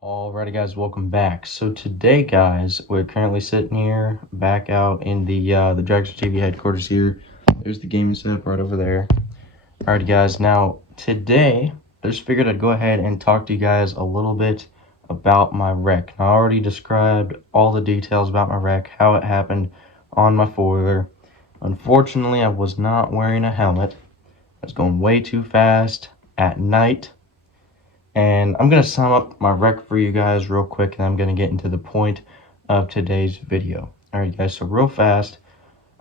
Alrighty guys, welcome back. So today guys, we're currently sitting here back out in the DragsterTV headquarters here. There's the gaming setup right over there. Alrighty guys, now today I just figured I'd go ahead and talk to you guys a little bit about my wreck. Now, I already described all the details about my wreck, how it happened on my four-wheeler. Unfortunately, I was not wearing a helmet. I was going way too fast at night. And I'm going to sum up my wreck for you guys real quick, and I'm going to get into the point of today's video. Alright guys, so real fast,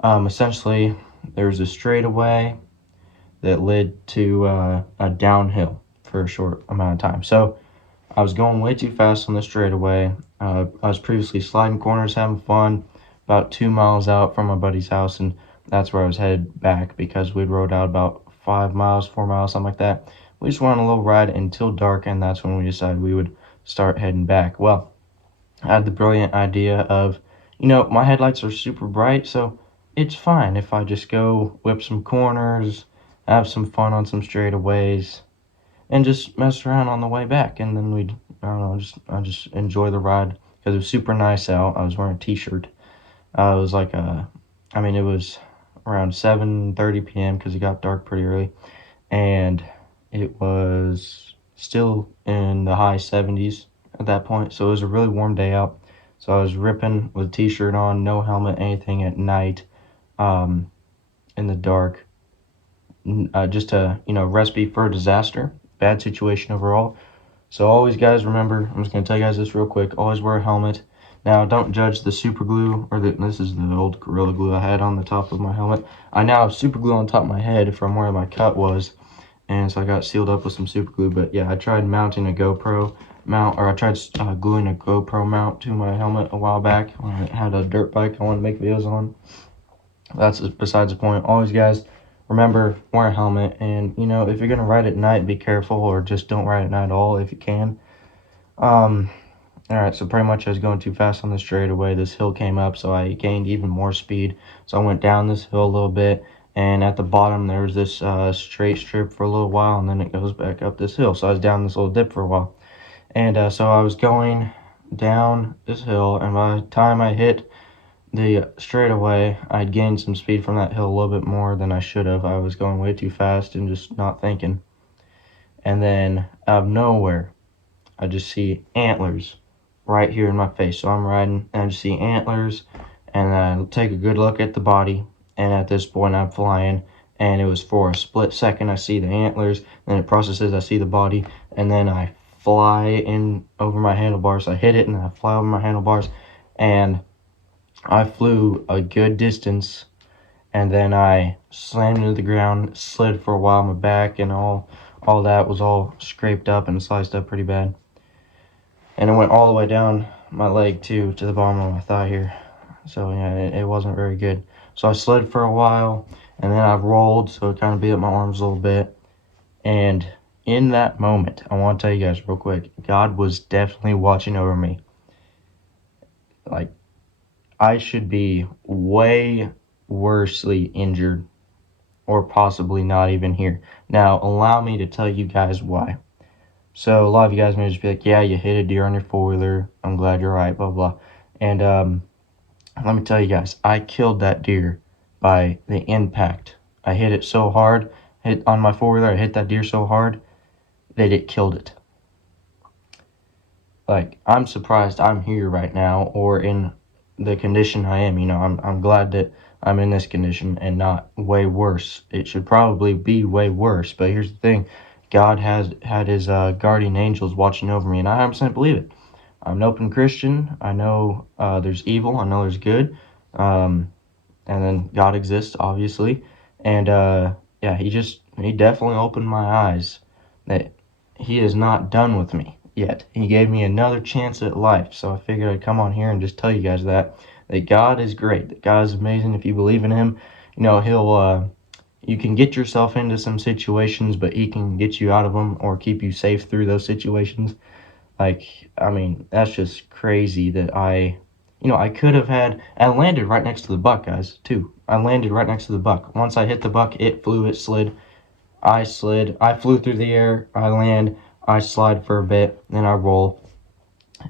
essentially there's a straightaway that led to a downhill for a short amount of time. So I was going way too fast on the straightaway. I was previously sliding corners, having fun, about 2 miles out from my buddy's house, and that's where I was headed back because we'd rode out about 5 miles, 4 miles, something like that. We just went on a little ride until dark, and that's when we decided we would start heading back. Well, I had the brilliant idea of, my headlights are super bright, so it's fine if I just go whip some corners, have some fun on some straightaways, and just mess around on the way back. And then we'd, I just enjoy the ride because it was super nice out. I was wearing a t-shirt. It was like it was around 7:30 p.m. because it got dark pretty early, and it was still in the high 70s at that point, so it was a really warm day out. So I was ripping with a t-shirt on, no helmet, anything at night, in the dark, just a recipe for a disaster, bad situation overall. So always, guys, remember, I'm just going to tell you guys this real quick, always wear a helmet. Now, don't judge the super glue, this is the old Gorilla Glue I had on the top of my helmet. I now have super glue on top of my head from where my cut was, and so I got sealed up with some super glue. But yeah, I tried mounting a GoPro mount, or I tried gluing a GoPro mount to my helmet a while back when I had a dirt bike I wanted to make videos on. That's besides the point. Always, guys, remember, wear a helmet, and if you're gonna ride at night, be careful, or just don't ride at night at all if you can. Alright, so pretty much I was going too fast on the straightaway. This hill came up, so I gained even more speed. So I went down this hill a little bit, and at the bottom there was this straight strip for a little while, and then it goes back up this hill. So I was down this little dip for a while. And so I was going down this hill, and by the time I hit the straightaway, I'd gained some speed from that hill a little bit more than I should have. I was going way too fast and just not thinking. And then out of nowhere, I just see antlers right here in my face. So I'm riding, and I just see antlers, and I take a good look at the body, and at this point I'm flying, and it was for a split second I see the antlers, then it processes, I see the body, and then I fly in over my handlebars. I hit it, and I fly over my handlebars, and I flew a good distance, and then I slammed into the ground, slid for a while. My back and all that was all scraped up and sliced up pretty bad. And it went all the way down my leg too, to the bottom of my thigh here. So yeah, it wasn't very good. So I slid for a while, and then I rolled, so it kind of beat up my arms a little bit. And in that moment, I want to tell you guys real quick, God was definitely watching over me. Like, I should be way worsely injured, or possibly not even here. Now, allow me to tell you guys why. So a lot of you guys may just be like, yeah, you hit a deer on your four-wheeler. I'm glad you're right, blah, blah. And let me tell you guys, I killed that deer by the impact. I hit it so hard, hit on my four-wheeler, I hit that deer so hard that it killed it. Like, I'm surprised I'm here right now, or in the condition I am. I'm glad that I'm in this condition and not way worse. It should probably be way worse, but here's the thing. God has had his guardian angels watching over me, and I 100% believe it. I'm an open Christian. I know there's evil. I know there's good. And then God exists, obviously. And yeah, he definitely opened my eyes that he is not done with me yet. He gave me another chance at life. So I figured I'd come on here and just tell you guys that God is great, that God is amazing. If you believe in him, he'll you can get yourself into some situations, but he can get you out of them or keep you safe through those situations. That's just crazy that I could have had, I landed right next to the buck, guys, too. I landed right next to the buck. Once I hit the buck, it flew, it slid. I flew through the air, I land, I slide for a bit, then I roll.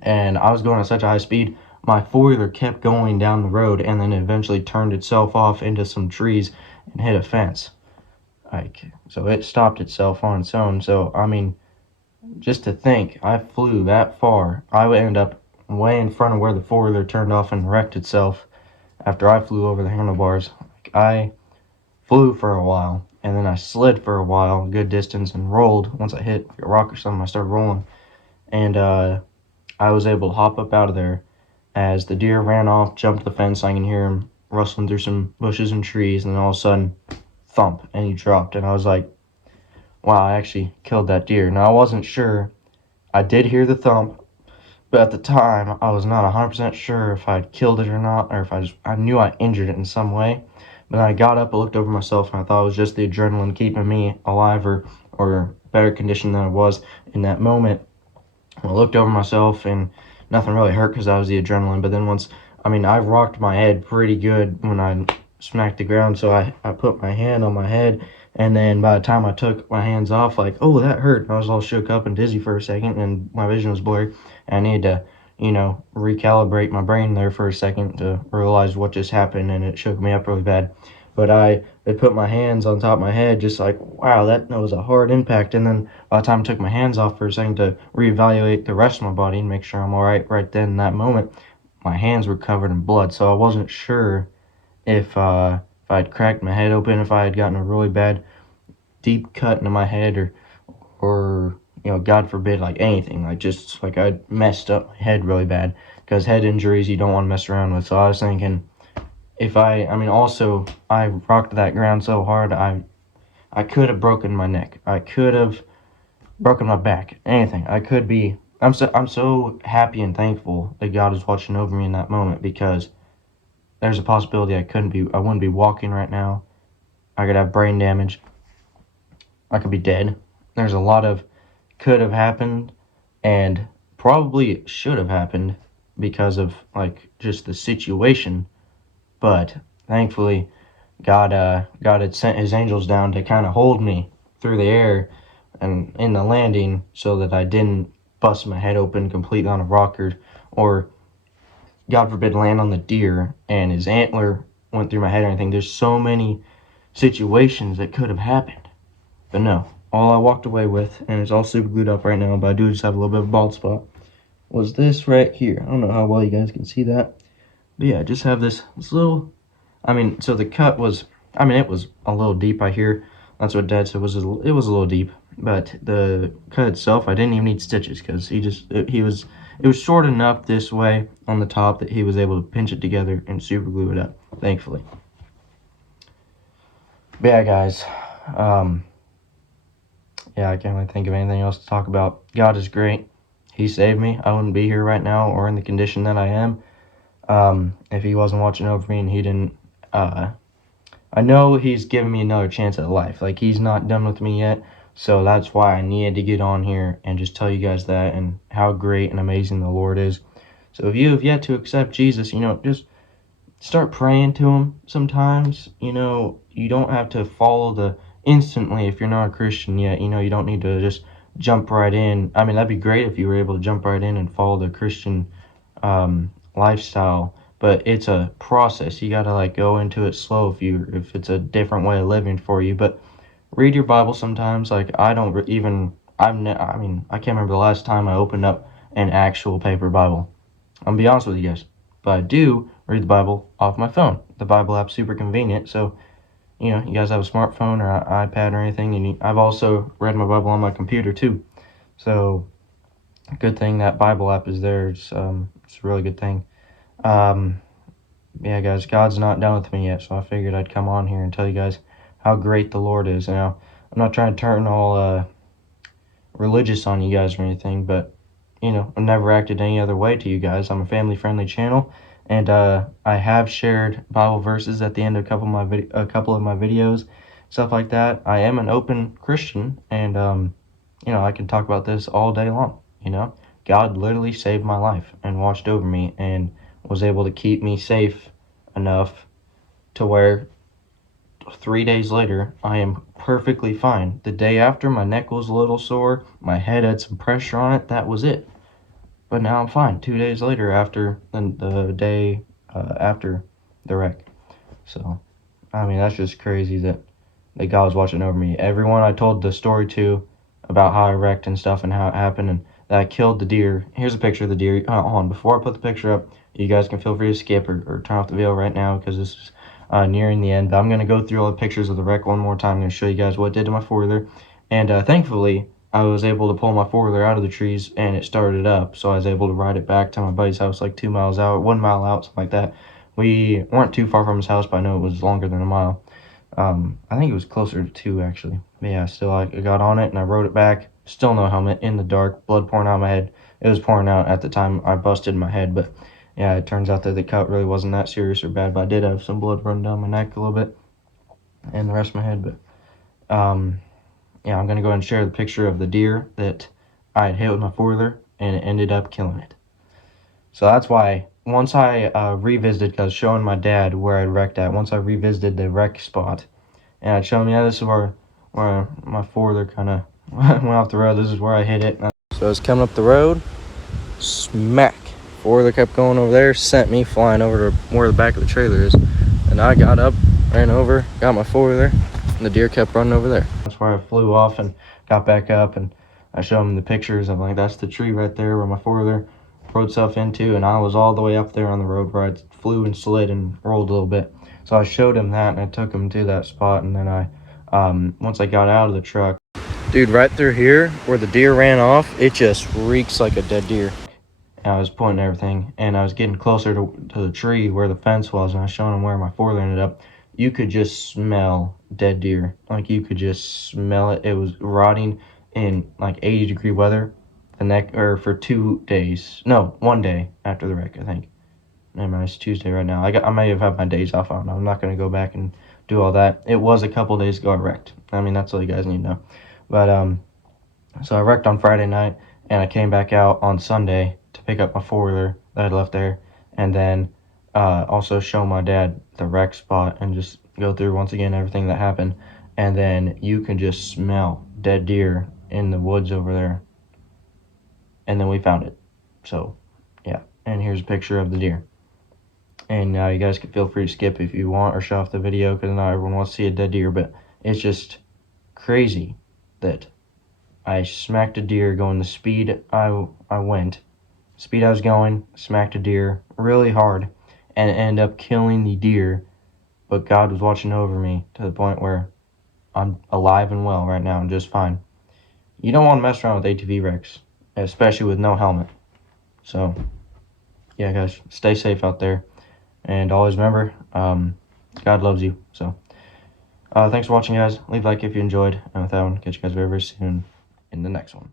and I was going at such a high speed, my four-wheeler kept going down the road, and then it eventually turned itself off into some trees and hit a fence. So it stopped itself on its own. So, I mean, just to think, I flew that far. I would end up way in front of where the four-wheeler turned off and wrecked itself after I flew over the handlebars. I flew for a while, and then I slid for a while, a good distance, and rolled. Once I hit a rock or something, I started rolling. And I was able to hop up out of there. As the deer ran off, jumped the fence, I can hear him rustling through some bushes and trees, and then all of a sudden, thump, and he dropped. And I was like, wow, I actually killed that deer. Now, I wasn't sure. I did hear the thump, but at the time, I was not 100% sure if I'd killed it or not, or if I knew I injured it in some way. But I got up, I looked over myself, and I thought it was just the adrenaline keeping me alive, or better condition than I was in that moment. I looked over myself, and nothing really hurt because that was the adrenaline. But then I rocked my head pretty good when I smacked the ground, so I put my hand on my head, and then by the time I took my hands off, like, oh, that hurt. I was all shook up and dizzy for a second, and my vision was blurry. And I needed to, recalibrate my brain there for a second to realize what just happened, and it shook me up really bad. But I put my hands on top of my head, just like, wow, that was a hard impact. And then by the time I took my hands off for a second to reevaluate the rest of my body and make sure I'm all right then in that moment, my hands were covered in blood. So I wasn't sure if I'd cracked my head open, if I had gotten a really bad deep cut into my head, or God forbid, like anything, like just like I messed up my head really bad, because head injuries you don't want to mess around with. So I was thinking, also I rocked that ground so hard, I could have broken my neck, I could have broken my back, anything. I'm so happy and thankful that God is watching over me in that moment, because there's a possibility I wouldn't be walking right now. I could have brain damage. I could be dead. There's a lot of could have happened, and probably should have happened because of like just the situation. But thankfully, God had sent His angels down to kind of hold me through the air and in the landing, so that I didn't bust my head open completely on a rock, or God forbid land on the deer and his antler went through my head or anything. There's so many situations that could have happened. But no, all I walked away with, and it's all super glued up right now, but I do just have a little bit of a bald spot, was this right here. I don't know how well you guys can see that. But yeah, just have this little, so the cut was, it was a little deep, I hear. That's what Dad said, it was a little deep. But the cut itself, I didn't even need stitches, because it was short enough this way on the top that he was able to pinch it together and super glue it up, thankfully. But yeah, guys, yeah, I can't really think of anything else to talk about. God is great. He saved me. I wouldn't be here right now or in the condition that I am if He wasn't watching over me, and He didn't. I know He's given me another chance at life. Like, He's not done with me yet, so that's why I needed to get on here and just tell you guys that, and how great and amazing the Lord is. So if you have yet to accept Jesus, just start praying to Him sometimes. You don't have to follow instantly if you're not a Christian yet. You don't need to just jump right in. That'd be great if you were able to jump right in and follow the Christian lifestyle, but it's a process. You gotta like go into it slow if it's a different way of living for you. But read your Bible sometimes. Like, I don't even I can't remember the last time I opened up an actual paper Bible. I'm gonna be honest with you guys, but I do read the Bible off my phone. The Bible app's super convenient, so you guys have a smartphone or an iPad or anything, and I've also read my Bible on my computer too. So good thing that Bible app is there. It's a really good thing. Yeah, guys, God's not done with me yet, so I figured I'd come on here and tell you guys how great the Lord is. Now, I'm not trying to turn all religious on you guys or anything, but I've never acted any other way to you guys. I'm a family-friendly channel, and I have shared Bible verses at the end of a couple of my videos, stuff like that. I am an open Christian, and I can talk about this all day long. God literally saved my life and watched over me and was able to keep me safe enough to where 3 days later, I am perfectly fine. The day after, my neck was a little sore, my head had some pressure on it, that was it. But now I'm fine 2 days later after the day after the wreck. So, I mean, that's just crazy that God was watching over me. Everyone I told the story to about how I wrecked and stuff and how it happened and that I killed the deer. Here's a picture of the deer. Hold on, before I put the picture up, you guys can feel free to skip or turn off the video right now because this is nearing the end. But I'm going to go through all the pictures of the wreck one more time. I'm going to show you guys what it did to my four-wheeler. And thankfully, I was able to pull my four-wheeler out of the trees and it started up. So I was able to ride it back to my buddy's house like 2 miles out, 1 mile out, something like that. We weren't too far from his house, but I know it was longer than a mile. I think it was closer to 2 actually. But yeah, still I got on it and I rode it back. Still no helmet, in the dark, blood pouring out of my head. It was pouring out at the time I busted my head, but yeah, it turns out that the cut really wasn't that serious or bad, but I did have some blood running down my neck a little bit and the rest of my head. But yeah, I'm gonna go ahead and share the picture of the deer that I had hit with my four-wheeler and it ended up killing it. So that's why once I revisited, because showing my dad where I wrecked at, once I revisited the wreck spot, and I'd show him, yeah, this is where my four-wheeler kind of went off the road. This is where I hit it. So I was coming up the road, smack. Four-wheeler kept going over there, sent me flying over to where the back of the trailer is. And I got up, ran over, got my four-wheeler, and the deer kept running over there. That's where I flew off and got back up, and I showed him the pictures. I'm like, that's the tree right there where my four-wheeler rode stuff into, and I was all the way up there on the road where I flew and slid and rolled a little bit. So I showed him that, and I took him to that spot, and then once I got out of the truck, dude, right through here where the deer ran off, it just reeks like a dead deer. And I was pointing everything, and I was getting closer to the tree where the fence was, and I was showing him where my four-wheeler ended up. You could just smell dead deer. Like, you could just smell it. It was rotting in like 80-degree weather for 2 days. No, 1 day after the wreck, I think. Never mind, it's Tuesday right now. I may have had my days off. I don't know. I'm not going to go back and do all that. It was a couple days ago I wrecked. I mean, that's all you guys need to know. But so I wrecked on Friday night, and I came back out on Sunday to pick up my four-wheeler that I left there, and then also show my dad the wreck spot and just go through once again everything that happened. And then you can just smell dead deer in the woods over there. And then we found it. So, yeah. And here's a picture of the deer. And you guys can feel free to skip if you want or shut off the video because not everyone wants to see a dead deer. But it's just crazy that I smacked a deer going the speed I was going, smacked a deer really hard, and ended up killing the deer. But God was watching over me to the point where I'm alive and well right now and just fine. You don't want to mess around with ATV wrecks, especially with no helmet. So, yeah, guys, stay safe out there. And always remember, God loves you. So, thanks for watching, guys. Leave a like if you enjoyed. And with that one, catch you guys very, very soon in the next one.